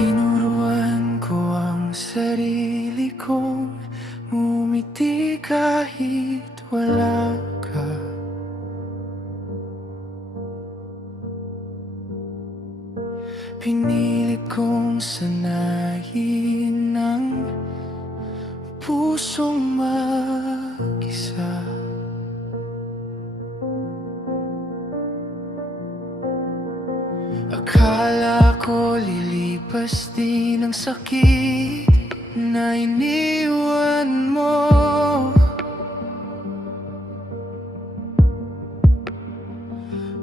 Tinuruan ko ang sarili kong ngumiti kahit wala ka. Pinilit kong sanayin ang pusong mag-isa. Akala ko lilipas din ang sakit na iniwan mo,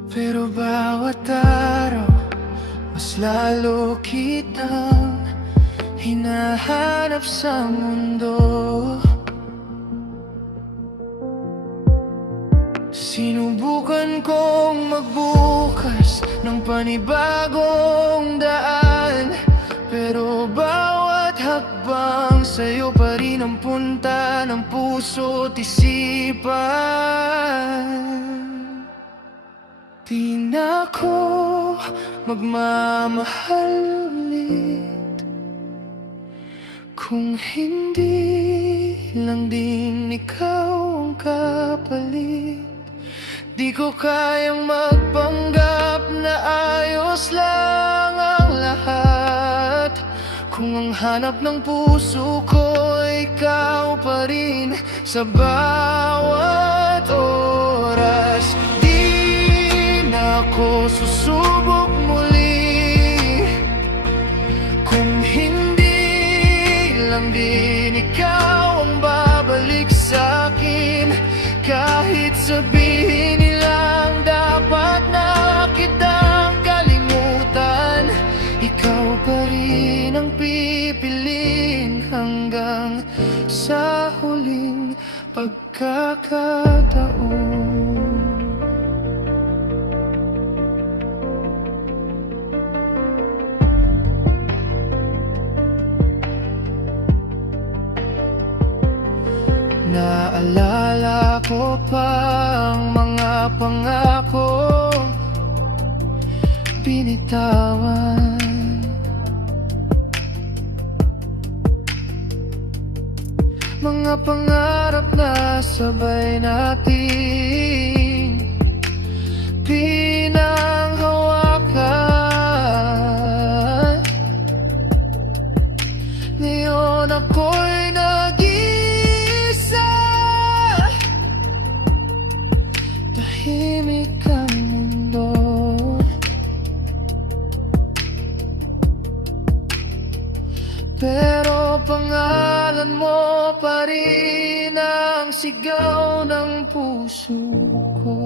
pero bawat araw mas lalo kitang hinahanap sa mundo. Sinubukan kong magbukas ng panibagong daan, pero bawat hakbang sa'yo pa rin ang punta ng puso't isipan. Di na ako magmamahal ulit kung hindi lang din ikaw ang kapalit. Di ko kayang magpanggap na ayos lang ang lahat kung ang hanap ng puso ko ikaw pa rin sa bawat oras. Di na ako susubok muli kung hindi lang din ikaw ang babalik sa'kin. Kahit sabihin nilang dapat na kitang kalimutan, ikaw pa rin ang pipiliin hanggang sa huling pagkakataon. Naalala ko pa ang mga pangakong binitawan, mga pangarap na sabay nating pinanghawakan. Ngayon ako'y tahimik ang mundo, pero pangalan mo pa rin ang sigaw ng puso ko.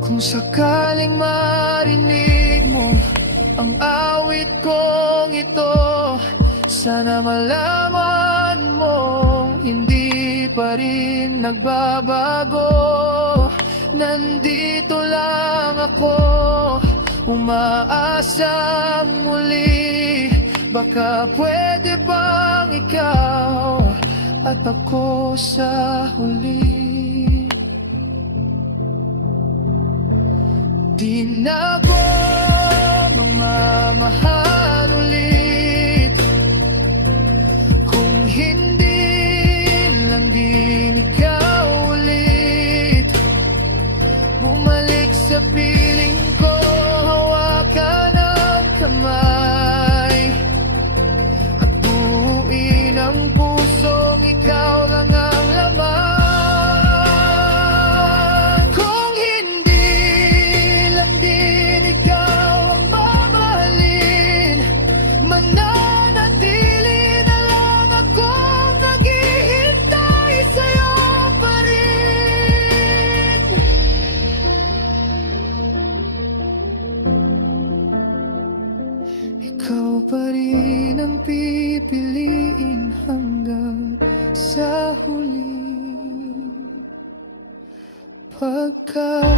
Kung sakaling marinig mo ang awit kong ito, sana malaman mong hindi pa rin nagbabago. Nandito lang ako, umaasang muli. Baka pwede bang ikaw at ako sa huli? Di na ako mamamahal ulit kung hindi lang din ikaw ulit bumalik sa piling ko. Hawakan ang kamay at buuin ang pusong ikaw lang ang laman. Kung hindi lang din ikaw ang mamahalin, mananatili na lang akong naghihintay sa'yo pa rin. Ikaw pa rin ang pipiliin hanggang sa huling pagkakataon.